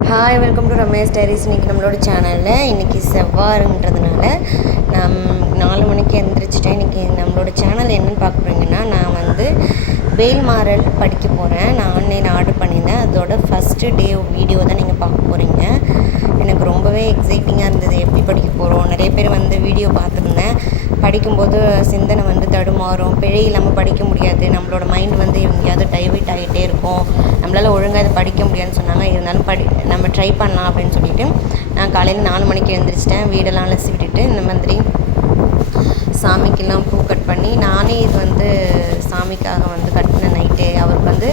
Hi welcome to Ramesh diaries. இன்றைக்கி நம்மளோட சேனலில் இன்றைக்கி செவ்வாய்ன்றதுனால நான் 4 மணிக்கு எழுந்திரிச்சிட்டேன். இன்றைக்கி நம்மளோட சேனல் என்னென்னு பார்க்க போகிறீங்கன்னா, நான் வந்து வேல்மாறல் படிக்க போகிறேன். நான் ஆன்லைன் ஆர்டர் பண்ணியிருந்தேன். அதோட ஃபஸ்ட்டு டே வீடியோ தான் நீங்கள் பார்க்க போகிறீங்க. எனக்கு ரொம்பவே எக்ஸைட்டிங்காக இருந்தது. எப்படி படிக்க போகிறோம், நிறைய பேர் வந்து வீடியோ பார்த்துருந்தேன். படிக்கும்போது சிந்தனை வந்து தடுமாறும், பிழை இல்லாமல் படிக்க முடியாது, நம்மளோட மைண்ட் வந்து எங்கேயாவது டைவர்ட் ஆகிட்டே இருக்கும், நம்மளால் ஒழுங்காக அதை படிக்க முடியாதுன்னு சொன்னாங்க. இருந்தாலும் நம்ம ட்ரை பண்ணலாம் அப்படின்னு சொல்லிவிட்டு நான் காலையில் 4 மணிக்கு எழுந்திரிச்சிட்டேன். வீடெல்லாம் அலசி விட்டுட்டு இந்த மாதிரி சாமிக்கெல்லாம் பூ கட் பண்ணி நானே இது வந்து சாமிக்காக வந்து கட்டின நைட்டே. அவருக்கு வந்து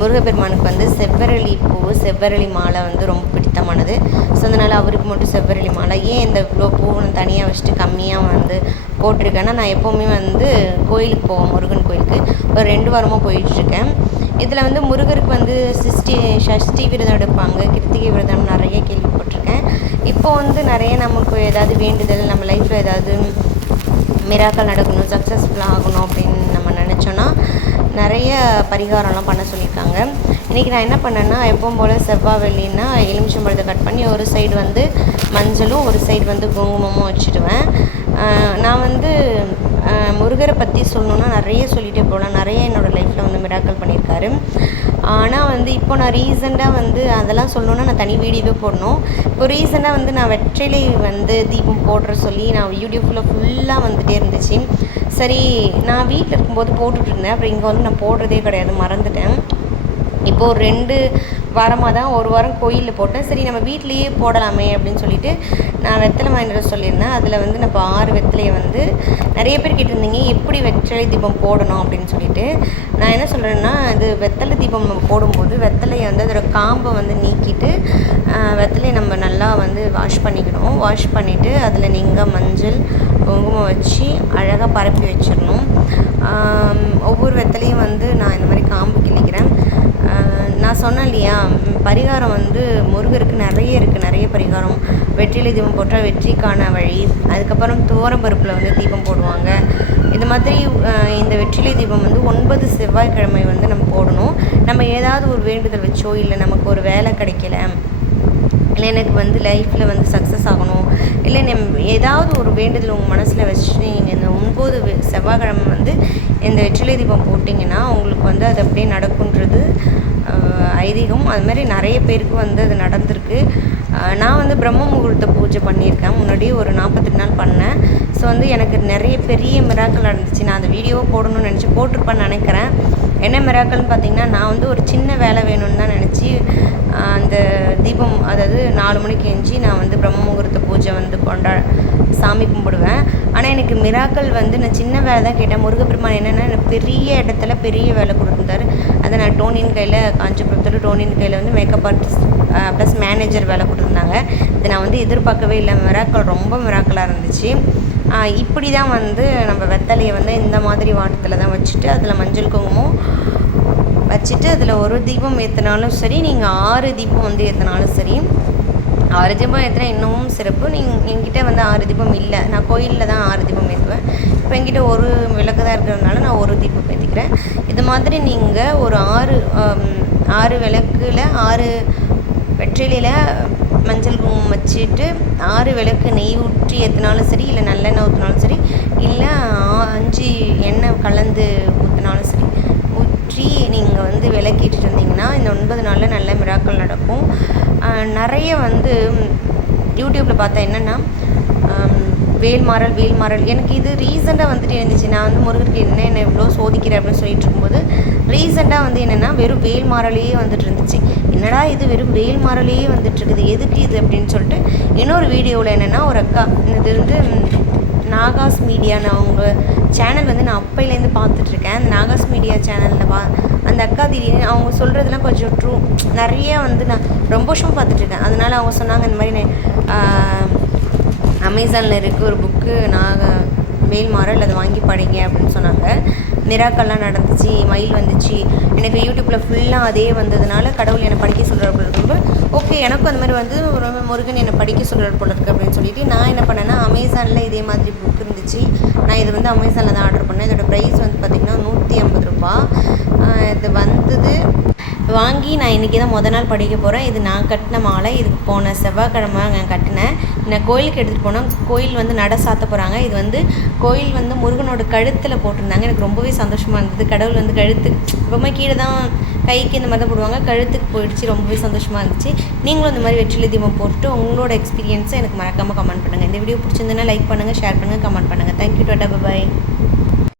முருகப்பெருமானுக்கு வந்து செவ்வரளி மாலை வந்து ரொம்ப பிடித்தமானது. ஸோ அதனால் அவருக்கு மட்டும் செவ்வரளி மாலை. ஏன் இந்த இவ்வளோ பூ நான் தனியாக வச்சுட்டு கம்மியாக வந்து போட்டிருக்கேன்னா, நான் எப்போவுமே வந்து கோயிலுக்கு போவேன், முருகன் கோயிலுக்கு ஒரு 2 வாரமாக போயிட்டுருக்கேன். இதில் வந்து முருகருக்கு வந்து சஷ்டி விரதம் எடுப்பாங்க, கிருத்திகை விரதம் நிறைய கேள்விப்பட்டிருக்கேன். இப்போது வந்து நிறைய நமக்கு ஏதாவது வேண்டுதல், நம்ம லைஃப்பில் ஏதாவது மிராக்கள் நடக்கணும், சக்ஸஸ்ஃபுல்லாக ஆகணும் அப்படின்னு நம்ம நினச்சோன்னா நிறைய பரிகாரம்லாம் பண்ண சொல்லியிருக்காங்க. இன்றைக்கி நான் என்ன பண்ணேன்னா, எப்பவும் போல் செவ்வாய் வெள்ளின்னா எலுமிச்சம்பழத்தை கட் பண்ணி ஒரு சைடு வந்து மஞ்சளும் ஒரு சைடு வந்து குங்குமமும் வச்சுடுவேன். நான் வந்து முருகரை பற்றி சொல்லணுன்னா நிறைய சொல்லிகிட்டே போகலாம். நிறைய என்னோடய லைஃப்பில் வந்து மிராக்கள் பண்ணியிருக்காரு. ஆனால் வந்து இப்போ நான் ரீசெண்டாக வந்து அதெல்லாம் சொல்லணுன்னா நான் தனி வீடியோவே போடணும். இப்போ ரீசெண்டாக வந்து நான் வெற்றிலை வந்து தீபம் போடுற சொல்லி நான் யூடியூப்பில் ஃபுல்லாக வந்துகிட்டே இருந்துச்சு. சரி, நான் வீட்டில் இருக்கும்போது போட்டுட்ருந்தேன். அப்புறம் இங்கே வந்து நான் போடுறதே கிடையாது, மறந்துட்டேன். இப்போது 2 வாரமாக தான், 1 வாரம் கோயிலில் போட்டேன். சரி, நம்ம வீட்லேயே போடலாமே அப்படின்னு சொல்லிட்டு நான் வெத்தலை வாங்கிட்டு சொல்லியிருந்தேன். அதில் வந்து நான் இப்போ 6 வெத்தலையை வந்து நிறைய பேர் கேட்டிருந்தீங்க எப்படி வெற்றிலை தீபம் போடணும் அப்படின்னு சொல்லிட்டு. நான் என்ன சொல்கிறேன்னா, இது வெத்தலை தீபம் நம்ம போடும்போது வெத்தலையை வந்து அதோட காம்பை வந்து நீக்கிட்டு வெத்தலையை நம்ம நல்லா வந்து வாஷ் பண்ணிக்கணும். வாஷ் பண்ணிவிட்டு அதில் நீங்கள் மஞ்சள் குங்குமம் வச்சு அழகாக பரப்பி வச்சிடணும். ஒவ்வொரு வெத்தலையும் வந்து நான் இந்த மாதிரி காம்பு கிள்ளிக்கிறேன். நான் சொன்னேன் இல்லையா, பரிகாரம் வந்து முருகருக்கு நிறைய இருக்குது, நிறைய பரிகாரம். வெற்றிலை தீபம் போட்டால் வெற்றிக்கான வழி. அதுக்கப்புறம் துவரம்பருப்பில் வந்து தீபம் போடுவாங்க. இது மாதிரி இந்த வெற்றிலை தீபம் வந்து 9 செவ்வாய்க்கிழமை வந்து நம்ம போடணும். நம்ம ஏதாவது ஒரு வேண்டுதல் வச்சோ, இல்லை நமக்கு ஒரு வேலை கிடைக்கல, இல்லை எனக்கு வந்து லைஃப்பில் வந்து சக்ஸஸ் ஆகணும், இல்லை ஏதாவது ஒரு வேண்டுதல் உங்கள் மனசில் வச்சுட்டு நீங்கள் இந்த 9 செவ்வாய்க்கிழமை வந்து இந்த வெற்றிலை தீபம் போட்டிங்கன்னா உங்களுக்கு வந்து அது அப்படியே நடக்குன்றது ஐதீகம். அதுமாதிரி நிறைய பேருக்கு வந்து அது நடந்திருக்கு. நான் வந்து பிரம்ம முகூர்த்த பூஜை பண்ணியிருக்கேன், முன்னாடி ஒரு 48 நாள் பண்ணேன். ஸோ வந்து எனக்கு நிறைய பெரிய மிராக்கள் நடந்துச்சு. நான் அந்த வீடியோவை போடணும்னு நினச்சி போட்டிருப்பேன்னு நினைக்கிறேன். என்ன மிராக்கள்னு பார்த்திங்கன்னா, நான் வந்து ஒரு சின்ன வேலை வேணும்னு தான் நினச்சி அந்த தீபம், அதாவது 4 மணிக்கு எஞ்சி நான் வந்து பிரம்ம முகூர்த்த பூஜை வந்து சாமி கும்பிடுவேன். ஆனால் எனக்கு மிராக்கள் வந்து நான் சின்ன வேலை தான் கேட்டேன். முருகப்பெருமான் என்னென்னா எனக்கு பெரிய இடத்துல பெரிய வேலை கொடுத்துருந்தாரு. அதை நான் டோனின் கையில், காஞ்சிபுரத்தில் டோனின் கையில் வந்து மேக்கப் ஆர்டிஸ்ட் ப்ளஸ் மேனேஜர் வேலை கொடுத்துருந்தாங்க. இதை நான் வந்து எதிர்பார்க்கவே இல்லை. மிராக்கள் ரொம்ப மிராக்கலாக இருந்துச்சு. இப்படி தான் வந்து நம்ம வெத்தலையை வந்து இந்த மாதிரி வாட்டத்தில் தான் வச்சுட்டு அதில் மஞ்சள் குங்குமம் வச்சுட்டு அதில் ஒரு தீபம் ஏற்றினாலும் சரி, நீங்கள் 6 தீபம் வந்து ஏற்றினாலும் சரி. 6 தீபம் ஏற்றினா இன்னமும் சிறப்பு. என்கிட்ட வந்து 6 தீபம் இல்லை, நான் கோயிலில் தான் 6 தீபம் ஏற்றுவேன். இப்போ என்கிட்ட ஒரு விளக்கு தான் இருக்கிறதுனால நான் ஒரு தீபம் ஏற்றிக்கிறேன். இது மாதிரி நீங்கள் ஒரு 6 விளக்கில் 6 வெற்றிலையில் மஞ்சள் குங்குமம் வச்சுட்டு 6 விளக்கு நெய் ஊற்றி ஏற்றினாலும் சரி, இல்லை நல்லெண்ணெய் ஊற்றினாலும் சரி, இல்லை 5 எண்ணெய் கலந்து ஊற்றினாலும் சரி, ஊற்றி நீங்கள் வந்து விளக்கிட்டு இருந்தீங்கன்னா இந்த 9 நாளில் நல்ல மிராக்கள் நடக்கும். நிறைய வந்து யூடியூப்பில் பார்த்தா என்னென்னா, வேல்மாறல் எனக்கு இது ரீசெண்டாக வந்துட்டு இருந்துச்சு. நான் வந்து முருகருக்கு என்ன இவ்வளோ சோதிக்கிறேன் அப்படின்னு சொல்லிட்டு இருக்கும்போது ரீசெண்டாக வந்து என்னென்னா வெறும் வேல்மாறலையே வந்துட்டு இருந்துச்சு. என்னடா இது வெறும் வேல்மாறலையே வந்துட்டுருக்குது, எதுக்கு இது அப்படின்னு சொல்லிட்டு இன்னொரு வீடியோவில் என்னென்னா, ஒரு அக்கா, இது வந்து நாகாஸ் மீடியான்னு அவங்க சேனல் வந்து நான் அப்பையிலேருந்து பார்த்துட்ருக்கேன். அந்த நாகாஸ் மீடியா சேனலில் அந்த அக்கா திடீர்னு அவங்க சொல்கிறதுலாம் கொஞ்சம் ட்ரூ, நிறைய வந்து நான் ரொம்ப வருஷமாக பார்த்துட்ருக்கேன். அதனால் அவங்க சொன்னாங்க இந்த மாதிரி அமேசானில் இருக்குது ஒரு புக்கு வேல்மாறல், அதை வாங்கி படிங்க அப்படின்னு சொன்னாங்க. மிராக்கள்லாம் நடந்துச்சு, மயில் வந்துச்சு. எனக்கு யூடியூப்பில் ஃபுல்லாக அதே வந்ததுனால கடவுள் என்னை படிக்க சொல்கிறார் போல இருக்கும்போது ஓகே, எனக்கும் அந்த மாதிரி வந்து முருகன் என்னை படிக்க சொல்கிறார் போல இருக்குது அப்படின்னு சொல்லிட்டு நான் என்ன பண்ணேன்னா, அமேசானில் இதே மாதிரி புக் இருந்துச்சு. நான் இது வந்து அமேசானில் தான் ஆர்டர் பண்ணேன். இதோட ப்ரைஸ் வந்து பார்த்திங்கன்னா 150 ரூபா. இது வந்தது வாங்கி நான் இன்றைக்கி தான் நாள் படிக்க போகிறேன். இது நான் கட்டின மாலை. இதுக்கு போன செவ்வாய்க்கிழமை நான் கட்டினேன். நான் கோயிலுக்கு எடுத்துகிட்டு போனேன். கோயில் வந்து நட சாத்த போகிறாங்க. இது வந்து கோயில் வந்து முருகனோட கழுத்தில் போட்டிருந்தாங்க. எனக்கு ரொம்பவே சந்தோஷமாக இருந்தது. கடவுள் வந்து கழுத்து எப்பவுமே கீழே தான் கைக்கு இந்த மாதிரி தான் போடுவாங்க. கழுத்துக்கு போயிடுச்சு. ரொம்பவே சந்தோஷமாக இருந்துச்சு. நீங்களும் இந்த மாதிரி வெற்றிலை தீபம் போட்டு உங்களோட எக்ஸ்பீரியன்ஸை எனக்கு மறக்காமல் கமெண்ட் பண்ணுங்கள். இந்த வீடியோ பிடிச்சிருந்ததுன்னா லைக் பண்ணுங்கள், ஷேர் பண்ணுங்கள், கமெண்ட் பண்ணுங்கள். தேங்க்யூ. டாடா, பாய்.